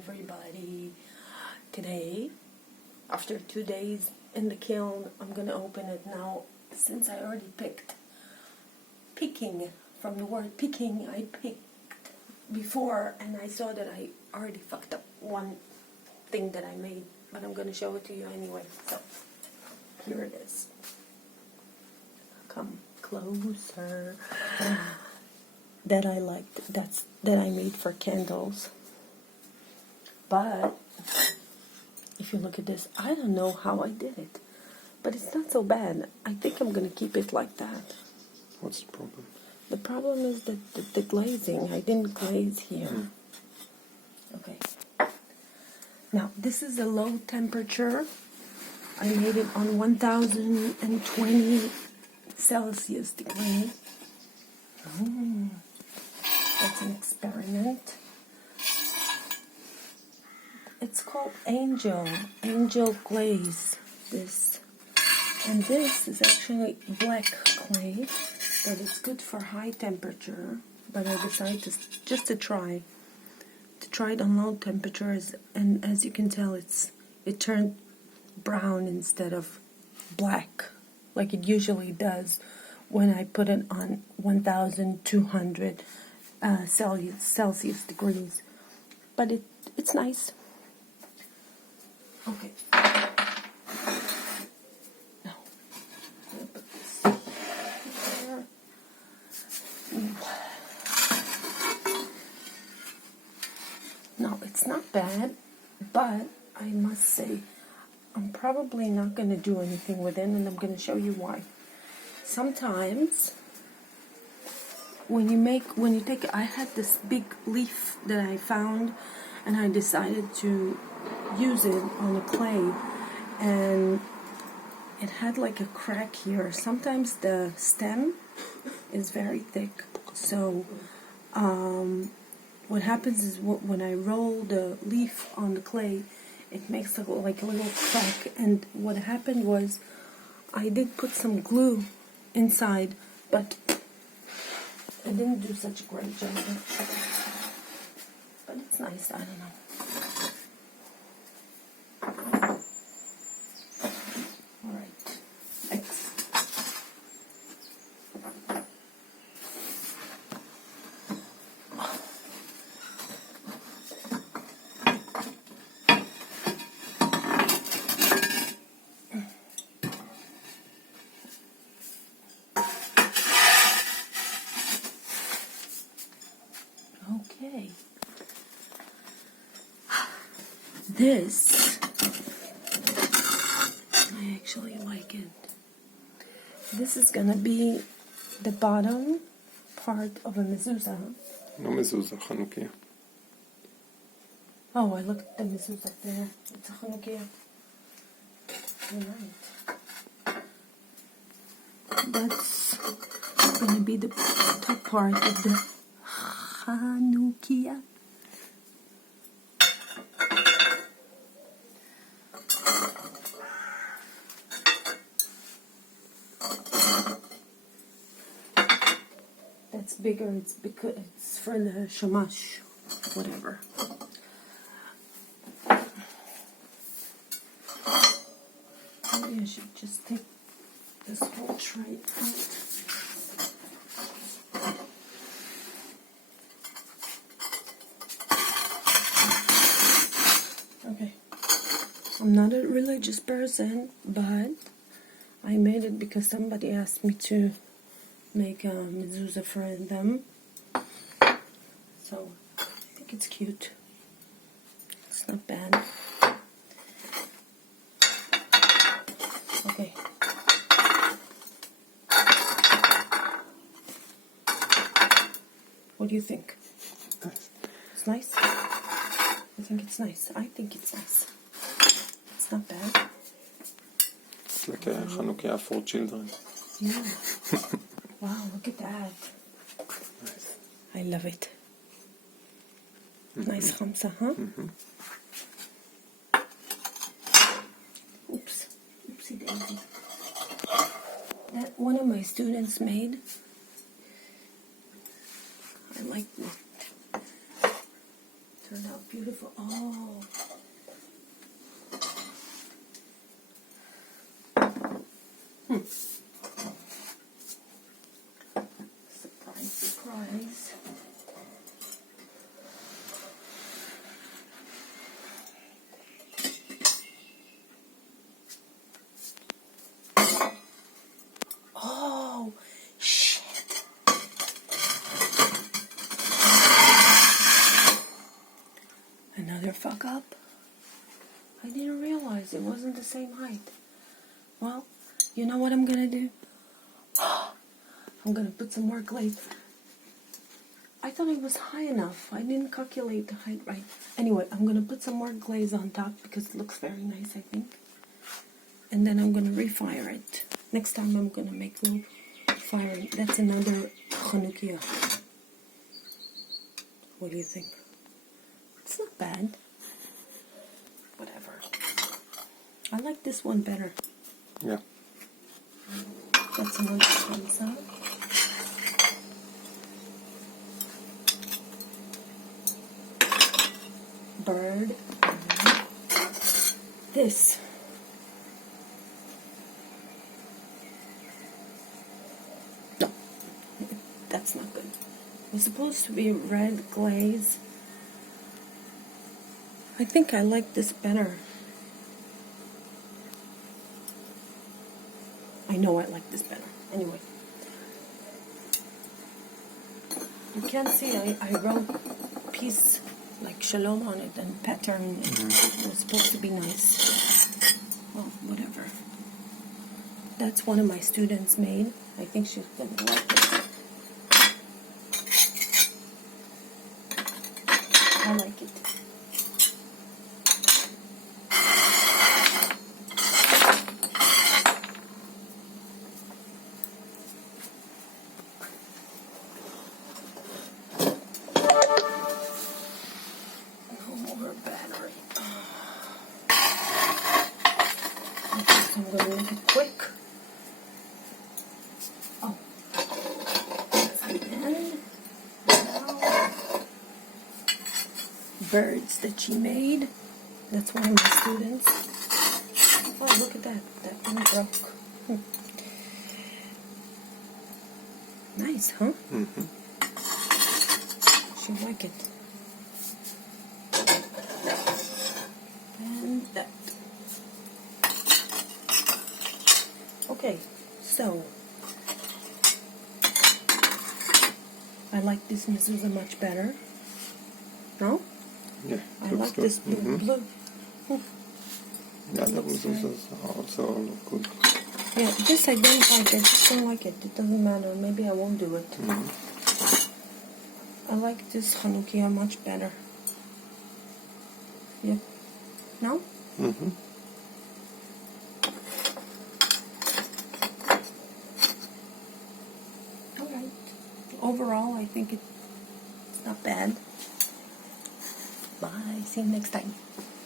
everybody. Today, after 2 days in the kiln, I'm gonna open it now. Since I already picking, from the word picking, I picked before, and I saw that I already fucked up one thing that I made, but I'm gonna show it to you anyway. So here it is. Come closer. That I liked. That I made for candles. But if you look at this, I don't know how I did it, but it's not so bad. I think I'm gonna keep it like that. What's the problem? The problem is that the glazing. I didn't glaze here. Okay. Now this is a low temperature. I made it on 1020 Celsius degrees. That's an experiment. It's called Angel Glaze. And this is actually black clay, but it's good for high temperature. But I decided to try it on low temperatures, and as you can tell, it turned brown instead of black, like it usually does when I put it on 1200 Celsius degrees. But it's nice. Okay. Now, I'll put this here. No, it's not bad, but I must say, I'm probably not going to do anything with it, and I'm going to show you why. Sometimes, I had this big leaf that I found, and I decided to use it on the clay, and it had like a crack here. Sometimes the stem is very thick, so what happens is when I roll the leaf on the clay, it makes like a little crack. And what happened was I did put some glue inside, but I didn't do such a great job. But it's nice, I don't know. Alright, next. Okay. This, I actually like it. This is gonna be the bottom part of a mezuzah. No mezuzah, Chanukiah. Oh, I looked at the mezuzah there. It's a Chanukiah. You're right. That's gonna be the top part of the Chanukiah. That's bigger. It's because it's for the shamash, whatever. Maybe I should just take this whole tray out. Okay. I'm not a religious person, but I made it because somebody asked me to make a mezuzah for them. So I think it's cute. It's not bad. Okay. What do you think? Nice. It's nice? I think it's nice. I think it's nice. It's not bad. It's like a Chanukiah for children. Yeah. Wow, look at that. Nice. I love it. Nice khamsa, huh? Oops. Oopsie daisy. That one of my students made. I like it. Turned out beautiful. beautiful. Oh. Surprise, surprise. Oh, shit. Another fuck up. I didn't realize it wasn't the same height. Well, you know what I'm gonna do? I'm gonna put some more glaze. I thought it was high enough. I didn't calculate the height right. Anyway, I'm gonna put some more glaze on top because it looks very nice, I think. And then I'm gonna refire it. Next time I'm gonna make we'll fire it. That's another Chanukia. What do you think? It's not bad. Whatever. I like this one better. Yeah. That's some nice comes out. Bird. This. No, that's not good. It's supposed to be red glaze. I think I like this better. I know I like this better. Anyway. You can see I wrote peace like shalom on it and pattern. It was supposed to be nice. Well, whatever. That's one of my students made. I think she's going to like it. I like it. Battery. I'm going to make it quick. Oh, that's the end. Now, birds that she made. That's one of my students. Oh, look at that. That one broke. Nice, huh? Mm-hmm. She'll like it. And that. Okay, so I like this mezuzah much better. No? Yeah, I looks like good. this blue. Yeah, the mezuzahs also look good. Yeah, this I don't like. I just don't like it. It doesn't matter. Maybe I won't do it. I like this Chanukia much better. Yeah. No? Mm-hmm. Alright. Overall, I think it's not bad. Bye. See you next time.